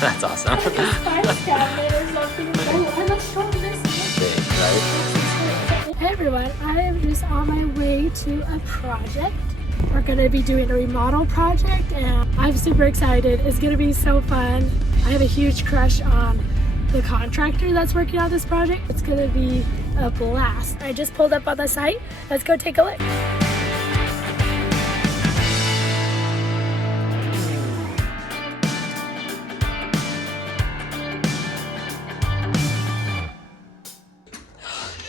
That's awesome. Like a spice cabinet or something. Oh, I love showing this. Big, right? Hey everyone, I am just on my way to a project. We're gonna be doing a remodel project and I'm super excited. It's gonna be so fun. I have a huge crush on the contractor that's working on this project. It's gonna be a blast. I just pulled up on the site. Let's go take a look.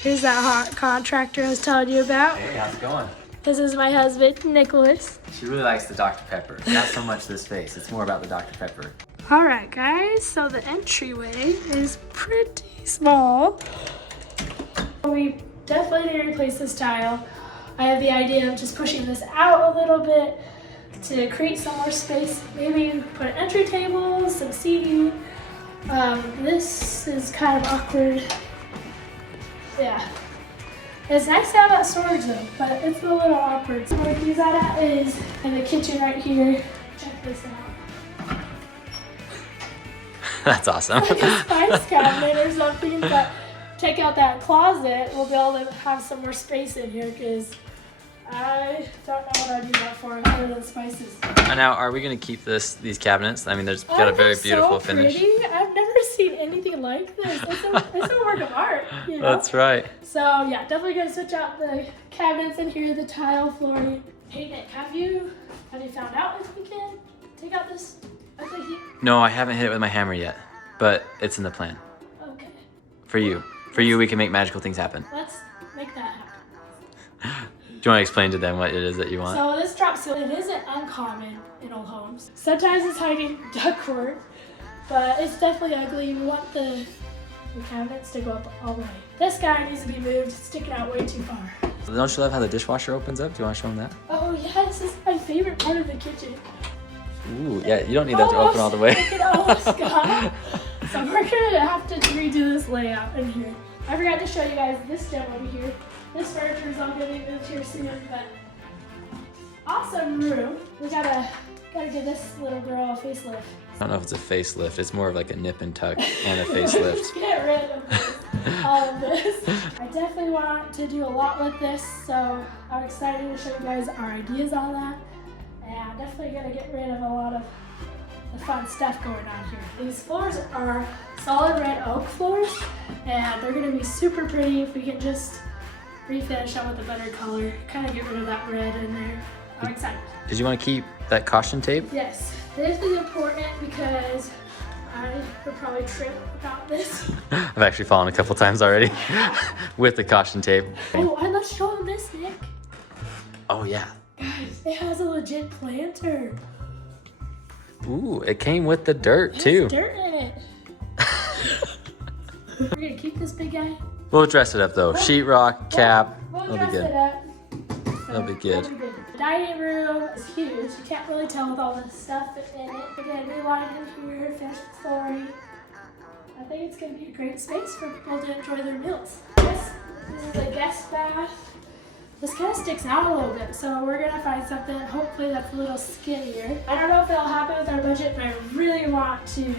Here's that hot contractor I was telling you about. Hey, how's it going? This is my husband, Nicholas. She really likes the Dr. Pepper. Not so much this face. It's more about the Dr. Pepper. All right, guys. So the entryway is pretty small. We definitely need to replace this tile. I have the idea of just pushing this out a little bit to create some more space. Maybe put an entry table, some seating. This is kind of awkward. Yeah. It's nice to have that storage though, but it's a little awkward. So where we use that at is in the kitchen right here. Check this out. That's awesome. Like a spice cabinet or something, but check out that closet. We'll be able to have some more space in here because I don't know what I'd use that for other than spices. And now, are we going to keep these cabinets? I mean, there's got a very beautiful so finish. Pretty. I've never seen anything like this. It's a work of art, you know? That's right. So yeah, definitely gonna switch out the cabinets in here, the tile flooring. Hey Nick, have you found out if we can take out this ugly heat? No, I haven't hit it with my hammer yet, but it's in the plan. Okay. For you, we can make magical things happen. Let's make that happen. Do you want to explain to them what it is that you want? So this drop ceiling isn't uncommon in old homes. Sometimes it's hiding ductwork, but it's definitely ugly. We want the cabinets to go up all the way. This guy needs to be moved. It's sticking out way too far. Don't you love how the dishwasher opens up? Do you want to show them that? Oh yes, this is my favorite part of the kitchen. Ooh, yeah, you don't need that to open all the way. It almost got. So we're gonna have to redo this layout in here. I forgot to show you guys this gem over here. This furniture is all gonna be moved here soon, but awesome room. We gotta give this little girl a facelift. I don't know if it's a facelift. It's more of like a nip and tuck and a facelift. Get rid of all of this. I definitely want to do a lot with this, so I'm excited to show you guys our ideas on that. And I'm definitely gonna get rid of a lot of the fun stuff going on here. These floors are solid red oak floors, and they're gonna be super pretty if we can just refinish them with a better color, kind of get rid of that red in there. I'm excited. Did you want to keep that caution tape? Yes, this is important because I would probably trip about this. I've actually fallen a couple times already with the caution tape. Oh, and let's show them this, Nick. Oh yeah. Guys, it has a legit planter. Ooh, it came with the dirt too. There's dirt in it. We're gonna keep this big guy. We'll dress it up though. Sheetrock, cap. We'll That'll be dress good. it up. That'll be good. The dining room is huge. You can't really tell with all the stuff in it. We're gonna new light in here, finish the flooring. I think it's gonna be a great space for people to enjoy their meals. This is a guest bath. This kind of sticks out a little bit, so we're gonna find something hopefully that's a little skinnier. I don't know if it'll happen with our budget, but I really want to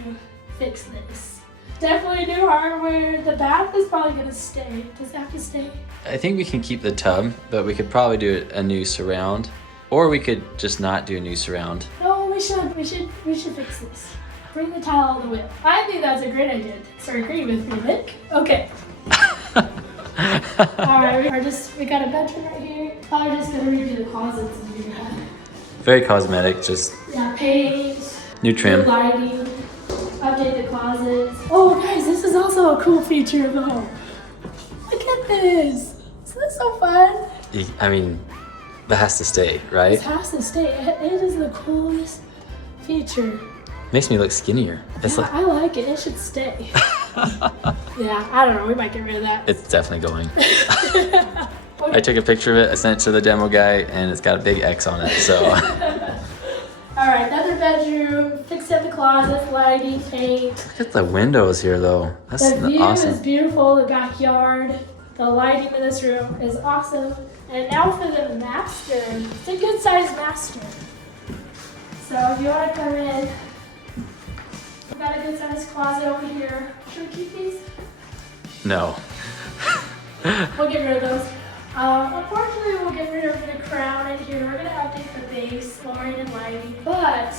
fix this. Definitely new hardware. The bath is probably gonna stay. Does it have to stay? I think we can keep the tub, but we could probably do a new surround, or we could just not do a new surround. No, we should fix this. Bring the tile all the way up. I think that's a great idea. So agree with me, Nick? Okay. Alright, we got a bedroom right here. Probably just gonna redo the closets in here. Very cosmetic, just Yeah, paint, new trim. new lighting, update the closets. Oh guys, this is also a cool feature of the home. Look at this. Isn't this so fun? I mean, that has to stay, right? This has to stay. It is the coolest feature. Makes me look skinnier. It's Yeah, I like it. It should stay. Yeah, I don't know. We might get rid of that. It's definitely going. I took a picture of it, I sent it to the demo guy, and it's got a big X on it, so. All right, another bedroom, fixed up the closets, lighting, paint. Look at the windows here, though. That's The view awesome. is beautiful, the backyard. The lighting in this room is awesome. And now for the master. It's a good sized master. So if you want to come in, we've got a good sized closet over here. Should we keep these? No. We'll get rid of those. Unfortunately, we'll get rid of the crown in here. We're going to update the base, flooring, and lighting. But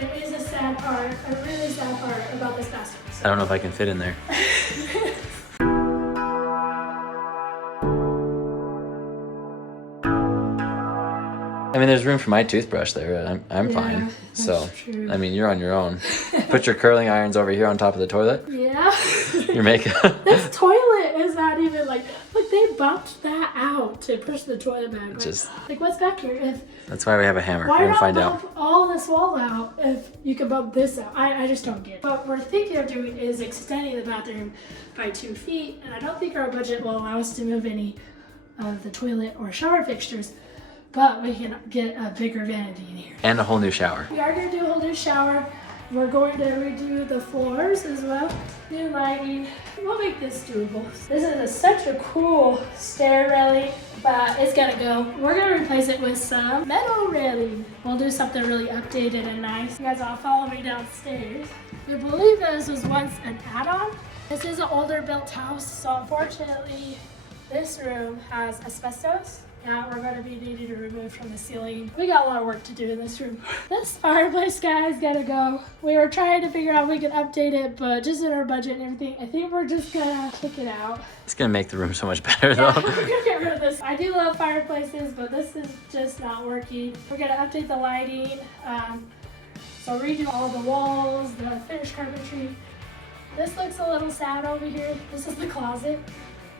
there is a sad part, a really sad part about this bathroom. I don't know if I can fit in there. I mean, there's room for my toothbrush there. I'm fine. So, true. I mean, you're on your own. Put your curling irons over here on top of the toilet. Yeah. Your makeup. This toilet is not even like they bumped that out to push the toilet back. Like what's back here? That's why we have a hammer. Why We're gonna not find bump out. all this wall out if you can bump this out? I just don't get it. What we're thinking of doing is extending the bathroom by 2 feet, and I don't think our budget will allow us to move any of the toilet or shower fixtures, but we can get a bigger vanity in here. And a whole new shower. We are going to do a whole new shower. We're going to redo the floors as well. New lighting. We'll make this doable. This is such a cool stair railing, but it's gotta go. We're gonna replace it with some metal railing. We'll do something really updated and nice. You guys all follow me downstairs. We believe that this was once an add-on. This is an older built house, so unfortunately this room has asbestos. That we're going to be needing to remove from the ceiling. We got a lot of work to do in this room. This fireplace, guys, gotta go. We were trying to figure out if we could update it, but just in our budget and everything, I think we're just gonna kick it out. It's gonna make the room so much better though. Yeah, we're gonna get rid of this. I do love fireplaces, but this is just not working. We're gonna update the lighting. So redo all the walls, the finished carpentry. This looks a little sad over here. This is the closet.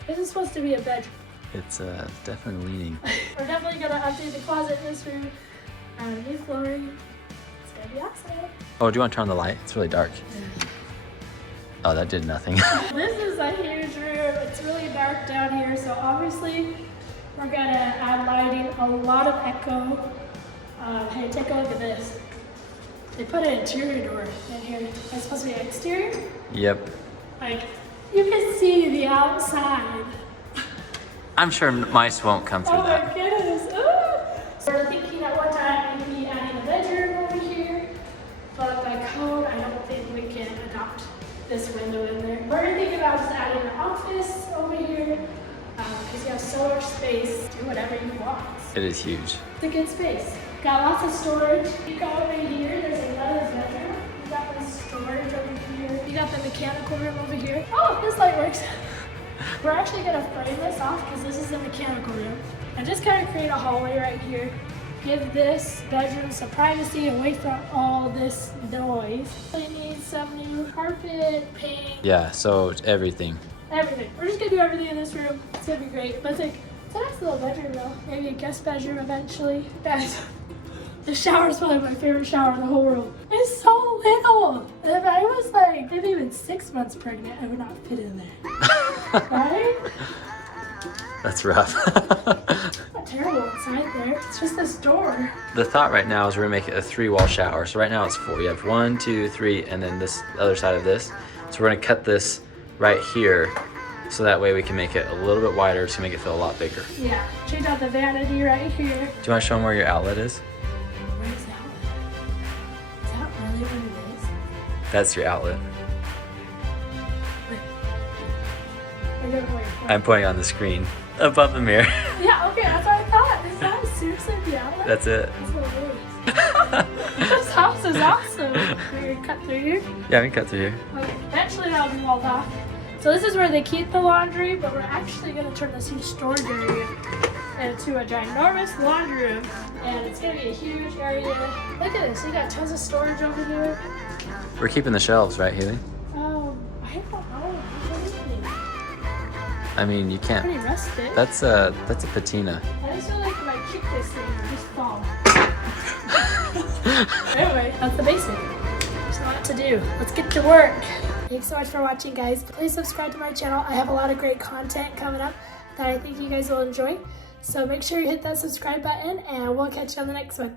This is supposed to be a bedroom. It's definitely leaning. We're definitely gonna update the closet in this room. New flooring. It's gonna be awesome. Oh, do you want to turn on the light? It's really dark. Oh, that did nothing. This is a huge room. It's really dark down here, so obviously we're gonna add lighting, a lot of echo. Hey, take a look at this. They put an interior door in here. It's supposed to be exterior. Yep. Like, you can see the outside. I'm sure mice won't come through that. Oh my goodness. Ooh. So we're thinking at one time maybe adding a bedroom over here, but by code, I don't think we can adopt this window in there. We're gonna think about just adding an office over here, because you have so much space. Do whatever you want. It is huge. It's a good space. Got lots of storage. You go over here, there's another bedroom. You got this storage over here. You got the mechanical room over here. Oh, this light works. We're actually gonna frame this off because this is the mechanical room. And just kind of create a hallway right here. Give this bedroom some privacy away from all this noise. We need some new carpet, paint. Yeah, so everything. Everything. We're just gonna do everything in this room. It's gonna be great. But it's a nice little bedroom though. Maybe a guest bedroom eventually. Guys, the shower is probably my favorite shower in the whole world. It's so little. If I was like maybe even 6 months pregnant, I would not fit in there. Right? That's rough. Not terrible inside there. It's just this door. The thought right now is we're gonna make it a 3-wall shower. So right now it's 4. You have 1, 2, 3, and then this other side of this. So we're gonna cut this right here, so that way we can make it a little bit wider to make it feel a lot bigger. Yeah. Change out the vanity right here. Do you want to show them where your outlet is? Where's that one? Is that really what it is? That's your outlet. Wait. Where you I'm pointing on the screen above the mirror. Yeah, okay, that's what I thought. Is that seriously the outlet? That's it. That's hilarious. This house is awesome. We're gonna cut through here. Yeah, we can cut through here. Okay, eventually that'll be walled off. So this is where they keep the laundry, but we're actually gonna turn this huge storage area into a ginormous laundry room. And it's gonna be a huge area. Look at this, you got tons of storage over here. We're keeping the shelves, right, Haley? I don't know. What do you think? I mean, you can't. Pretty rustic. That's a patina. I just feel like if I kick this thing, it'll just fall. Anyway, that's the basic. There's a lot to do. Let's get to work. Thanks so much for watching, guys. Please subscribe to my channel. I have a lot of great content coming up that I think you guys will enjoy. So make sure you hit that subscribe button, and we'll catch you on the next one.